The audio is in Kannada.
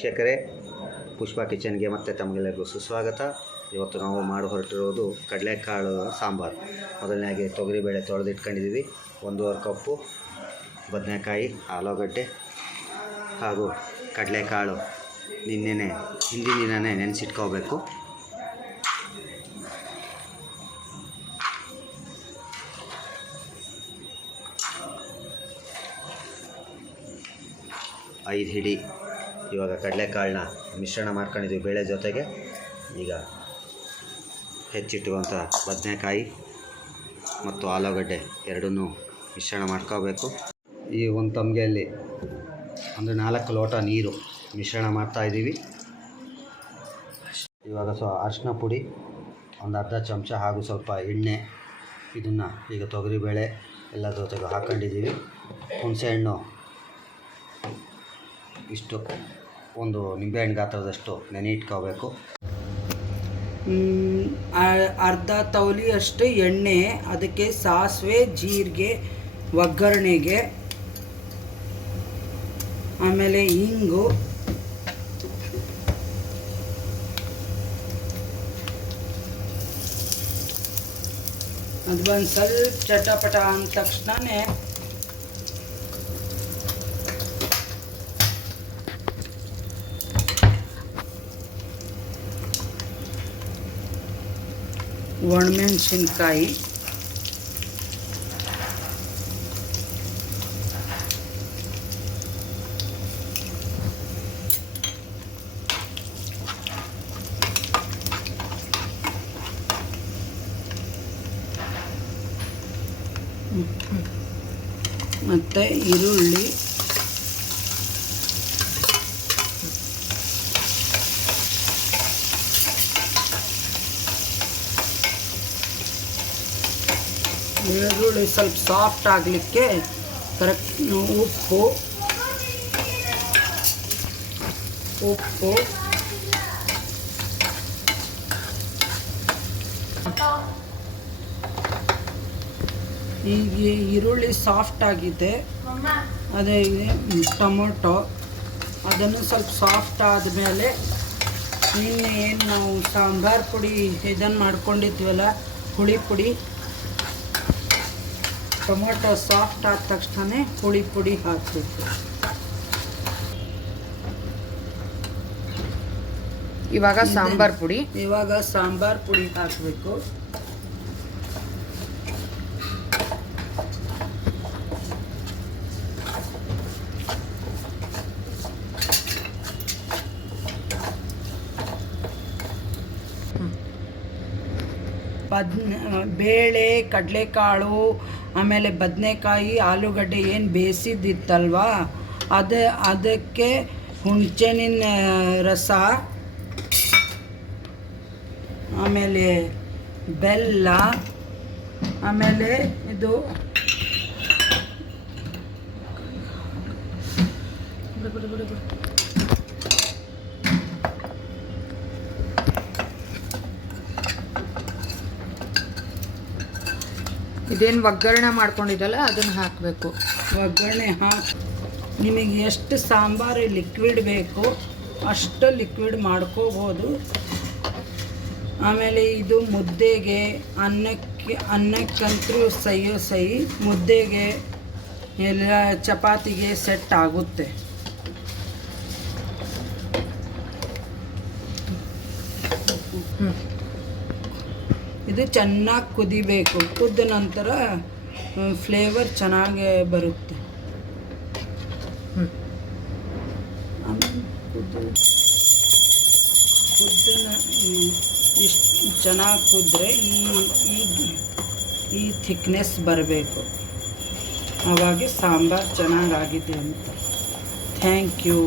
ವೀಕ್ಷಕರೇ, ಪುಷ್ಪ ಕಿಚನ್ಗೆ ಮತ್ತೆ ತಮಗೆಲ್ಲರಿಗೂ ಸುಸ್ವಾಗತ. ಇವತ್ತು ನಾವು ಮಾಡಿ ಹೊರಟಿರೋದು ಕಡಲೆಕಾಳು ಸಾಂಬಾರು. ಮೊದಲನೇಗೆ ತೊಗರಿಬೇಳೆ ತೊಳೆದಿಟ್ಕೊಂಡಿದ್ದೀವಿ. 1.5 ಕಪ್ಪು ಬದನೆಕಾಯಿ, ಆಲೂಗಡ್ಡೆ ಹಾಗೂ ಕಡಲೆಕಾಳು ಹಿಂದಿನ ದಿನವೇ ನೆನೆಸಿಟ್ಕೋಬೇಕು. ಐದು ಹಿಡಿ ಇವಾಗ ಕಡಲೆಕಾಳನ್ನ ಮಿಶ್ರಣ ಮಾಡ್ಕೊಂಡಿದ್ದೀವಿ ಬೇಳೆ ಜೊತೆಗೆ. ಈಗ ಹೆಚ್ಚಿಟ್ಟುವಂಥ ಬದನೆಕಾಯಿ ಮತ್ತು ಆಲೂಗಡ್ಡೆ ಎರಡನ್ನೂ ಮಿಶ್ರಣ ಮಾಡ್ಕೋಬೇಕು. ಈ ಒಂದು ತಮ್ಗೆಯಲ್ಲಿ ಅಂದರೆ 4 ಲೋಟ ನೀರು ಮಿಶ್ರಣ ಮಾಡ್ತಾಯಿದ್ದೀವಿ. ಇವಾಗ ಅರಿಶಿನ ಪುಡಿ ಒಂದು ಅರ್ಧ ಚಮಚ ಹಾಗೂ ಸ್ವಲ್ಪ ಎಣ್ಣೆ, ಇದನ್ನು ಈಗ ತೊಗರಿಬೇಳೆ ಎಲ್ಲ ಜೊತೆಗೆ ಹಾಕ್ಕೊಂಡಿದ್ದೀವಿ. ಹುಣಸೆಹಣ್ಣು ಇಷ್ಟು ಒಂದು ನಿಂಬೆಹಣ್ಣು ಗಾತ್ರದಷ್ಟು ನೆನೆ ಇಟ್ಕೋಬೇಕು. ಅರ್ಧ ತೌಲಿ ಅಷ್ಟು ಎಣ್ಣೆ, ಅದಕ್ಕೆ ಸಾಸಿವೆ ಜೀರಿಗೆ ಒಗ್ಗರಣೆಗೆ, ಆಮೇಲೆ ಹಿಂಗು, ಅದು ಒಂದು ಸ್ವಲ್ಪ ಚಟಪಟ ಅಂದ ತಕ್ಷಣನೇ ಒಣಮೆಣಸಿನ್ಕಾಯಿ, ಮತ್ತು ಈರುಳ್ಳಿ, ಈರುಳ್ಳಿ ಸ್ವಲ್ಪ ಸಾಫ್ಟ್ ಆಗಲಿಕ್ಕೆ ಉಪ್ಪು ಈಗ ಈರುಳ್ಳಿ ಸಾಫ್ಟ್ ಆಗಿದೆ. ಅದೇ ಟೊಮೊಟೊ ಅದನ್ನು ಸ್ವಲ್ಪ ಸಾಫ್ಟ್ ಆದಮೇಲೆ ಇನ್ನೇನು ನಾವು ಸಾಂಬಾರು ಪುಡಿ ಇದನ್ನು ಮಾಡ್ಕೊಂಡಿದ್ವಲ್ಲ, ಹುಳಿ ಪುಡಿ, ಟೊಮೊಟೊ ಸಾಫ್ಟ್ ಆದ ತಕ್ಷಣ ಹುಳಿ ಪುಡಿ ಹಾಕಬೇಕು. ಇವಾಗ ಸಾಂಬಾರ್ ಪುಡಿ ಹಾಕಬೇಕು. ಬೇಳೆ, ಕಡಲೆಕಾಳು, ಆಮೇಲೆ ಬದನೆಕಾಯಿ, ಆಲೂಗಡ್ಡೆ ಏನು ಬೇಯಿಸಿದ್ದಿತ್ತಲ್ವ, ಅದಕ್ಕೆ ಹುಣಸೆಹಣ್ಣಿನ ರಸ, ಆಮೇಲೆ ಬೆಲ್ಲ, ಆಮೇಲೆ ಇದು ಇದೇನು ಒಗ್ಗರಣೆ ಮಾಡ್ಕೊಂಡಿದ್ದಲ್ಲ ಅದನ್ನು ಹಾಕಬೇಕು. ಒಗ್ಗರಣೆ ಹಾಕಿ ನಿಮಗೆ ಎಷ್ಟು ಸಾಂಬಾರು ಲಿಕ್ವಿಡ್ ಬೇಕು ಅಷ್ಟು ಲಿಕ್ವಿಡ್ ಮಾಡ್ಕೋಬೋದು. ಆಮೇಲೆ ಇದು ಮುದ್ದೆಗೆ, ಅನ್ನಕ್ಕಂತೂ ಸೈ ಮುದ್ದೆಗೆ ಎಲ್ಲ ಚಪಾತಿಗೆ ಸೆಟ್ ಆಗುತ್ತೆ. ಇದು ಚೆನ್ನಾಗಿ ಕುದಿಬೇಕು. ಕುದ್ದ ನಂತರ ಫ್ಲೇವರ್ ಚೆನ್ನಾಗಿ ಬರುತ್ತೆ. ಇಷ್ಟು ಚೆನ್ನಾಗಿ ಕುದ್ರೆ ಈ ಥಿಕ್ನೆಸ್ ಬರಬೇಕು. ಆವಾಗ ಸಾಂಬಾರು ಚೆನ್ನಾಗಾಗಿದೆ ಅಂತ. Thank you.